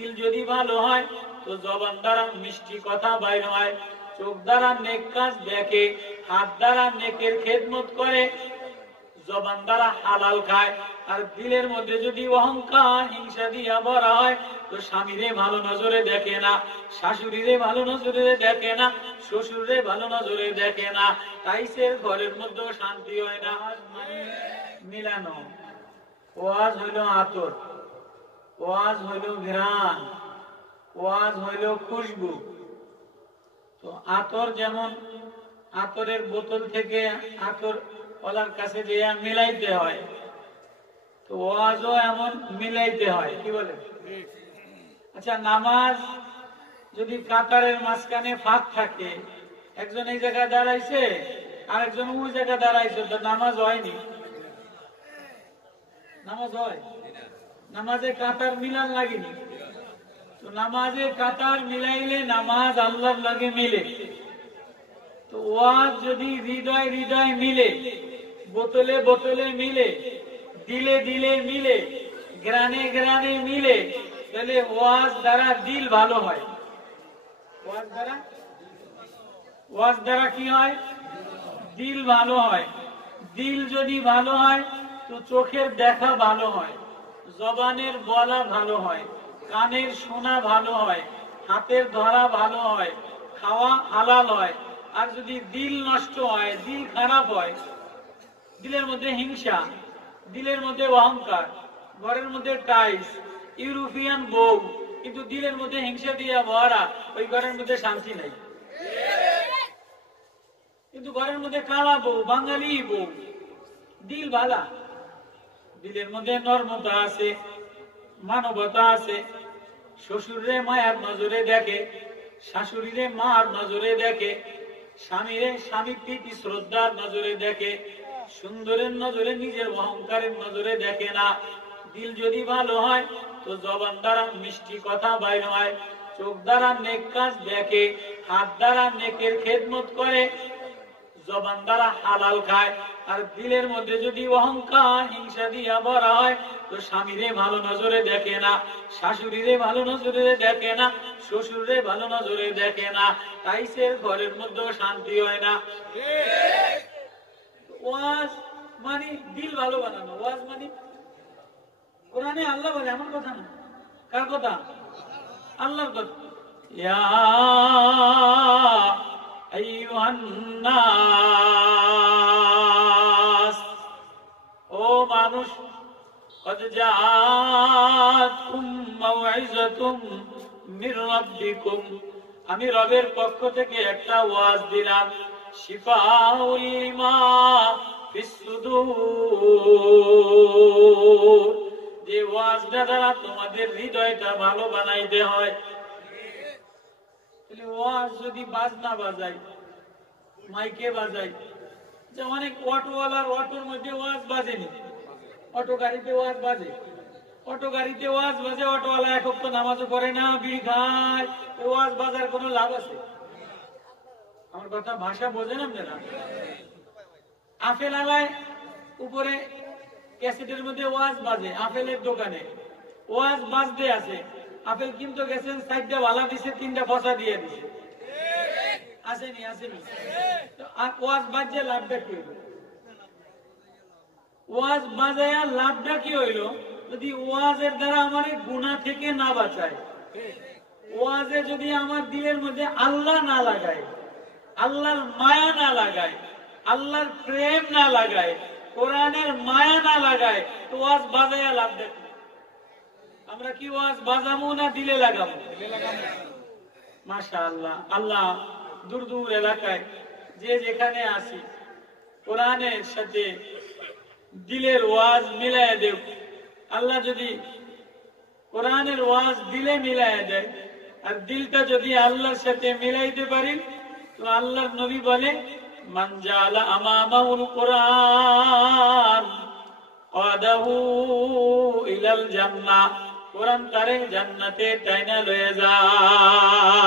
দিল যদি ভালো হয় তো জবান দ্বারা মিষ্টি কথা বাইর হয়, চোখ দ্বারা নেক কাজ দেখে, হাত দ্বারা নেকের খেদমত করে, জবান দ্বারা হালাল খায়। আর দিলের মধ্যে যদি অহংকার হিংসা দিয়া ভরা হয় তো স্বামীরে ভালো নজরে দেখে না, শাশুড়িরে ভালো নজরে দেখে না, শ্বশুরে ভালো নজরে দেখে না, তাইসের ঘরের মধ্যে শান্তি হয় না। মিলানো ওয়াজ হইল আতর, ওয়াজ হইল ঘ্রাণ, ওয়াজ হইল খুশবু। তো আতর যেমন আতরের বোতল থেকে আতর ওলার কাছে যে মিলাইতে হয়, তো ওয়াজও এমন মিলাইতে হয়। কি বলে? আচ্ছা, নামাজ যদি কাতারের মাঝখানে ফাঁক থাকে, একজন এই জায়গায় দাঁড়াইছে আর একজন ওই জায়গায় দাঁড়াইছে, তো নামাজ হয়নি। নামাজ হয়? নামাজে কাতার মিলান লাগেনি। তো নামাজে কাতার মিলাইলে নামাজ আল্লাহর লাগে মিলে। তো ওয়াজ যদি হৃদয় হৃদয় মিলে, বোতলে বোতলে মিলে, দিলে দিলে মিলে, গ্রানে গ্রানে মিলে, তাহলে ওয়াজ দ্বারা দিল ভালো হয়। ওয়াজ দ্বারা কি হয়? দিল ভালো হয়। দিল যদি ভালো হয় তো চোখের দেখা ভালো হয়, জবানের বলা ভালো হয়, কানের শোনা ভালো হয়, হাতের ধরা ভালো হয়, খাওয়া হালাল হয়। আর যদি দিল নষ্ট হয়, দিল খারাপ হয়, দিলের মধ্যে হিংসা, দিলের মধ্যে অহংকার, ঘরের মধ্যে টাইলস, ইউরোপিয়ান বউ, কিন্তু দিলের মধ্যে হিংসা দিয়া ভরা, ওই ঘরের মধ্যে শান্তি নাই। কিন্তু ঘরের মধ্যে কালা বউ, বাঙালি বউ, দিল ভালা, দিলের মধ্যে নর্মতা আছে, মানবতা আছে, শ্বশুরে মায়ার নজরে দেখে, শাশুড়িরে মার নজরে দেখে, স্বামীরে স্বামী প্রীতি শ্রদ্ধার নজরে দেখে, সুন্দরের নজরে, নিজের অহংকারের নজরে দেখে না। দিল যদি ভালো হয় তো জবান দ্বারা মিষ্টি কথা বাইর হয়, চোখ দ্বারা নেক কাজ দেখে, হাত দ্বারা নেকের খেদমত করে, জবান দ্বারা হালাল খায়। আর দিলের মধ্যে যদি অহংকার হিংসা দিয়া ভরা হয় তো স্বামীরে ভালো নজরে দেখে না, শাশুড়িরে ভালো নজরে দেখে না, শ্বশুরে ভালো নজরে দেখে না, তাইসের ঘরের মধ্যে শান্তি হয় না। ওয়াজ মানে দিল ভালো বানানো, ওয়াজ মানে কোরআনে আল্লাহ বলে, আমার কথা না। কার কথা? আল্লাহর কথা। ইয়া আইয়ুহান নাস, ও মানুষ, কদ জাআতকুম মাউইযাতুম মির রাব্বিকুম, আমি রবের পক্ষ থেকে একটা ওয়াজ দিলাম, শিফাউল লিমা ফিস সুদূর, যে ওয়াজটা দ্বারা তোমাদের হৃদয়টা ভালো বানাইতে হয়। ওয়াজ যদি বাজনা বাজাই, মাইকে বাজাই, যে অনেক অটোওয়ালার অটোর মধ্যে ওয়াজ বাজেনি, অটো গাড়িতে ওয়াজ বাজে, অটো গাড়িতে ওয়াজ বাজে, অটোওয়ালা এক ওয়াক্ত নামাজও পড়ে না, বিড়ি খায়, ওয়াজ বাজার কোনো লাভ আছে? আমার কথা ভাষা বোঝেন আপনারা? আপেল আলায় উপরে ক্যাসেটের মধ্যে ওয়াজ বাজে, আপেলের দোকানে ওয়াজ বাজতে আছে, আপেল কিনতে গেছেন, 4টা ভালা দিছে, 3টা ফসা দিয়ে দিছে, আসেনি? আসেনি? ওয়াজ বাজে লাভটা কি হইল? ওয়াজ বাজায়া লাভটা কি হইল? যদি ওয়াজের দ্বারা আমার গুনাহ থেকে না বাঁচায়, ওয়াজে যদি আমার দিলের মধ্যে আল্লাহ না লাগায়, আল্লাহর মায়া না লাগায়, আল্লাহর প্রেম না লাগায়, কোরআনের মায়া না লাগায়, তো ওয়াজ বাজায়া লাভটা কি? আমরা কি ওয়াজ বাজামু না দিলে লাগাবো? মাশাআল্লাহ, আল্লাহ দূর দূর এলাকায় যে যেখানে আসি কোরআনের সাথে দিলের ওয়াজ মিলাইয়া দেব। আল্লাহ যদি কোরআনের ওয়াজ দিলে মিলাইয়া দেয় আর দিলটা যদি আল্লাহর সাথে মিলাইতে পারি, তো আল্লাহর নবী বলে, মান জাআলা আমামাহুল কোরআন ওয়াদাহু ইলাল জান্নাহ, কোরআন তারে জান্নাতে টাইনা লয়ে যায়।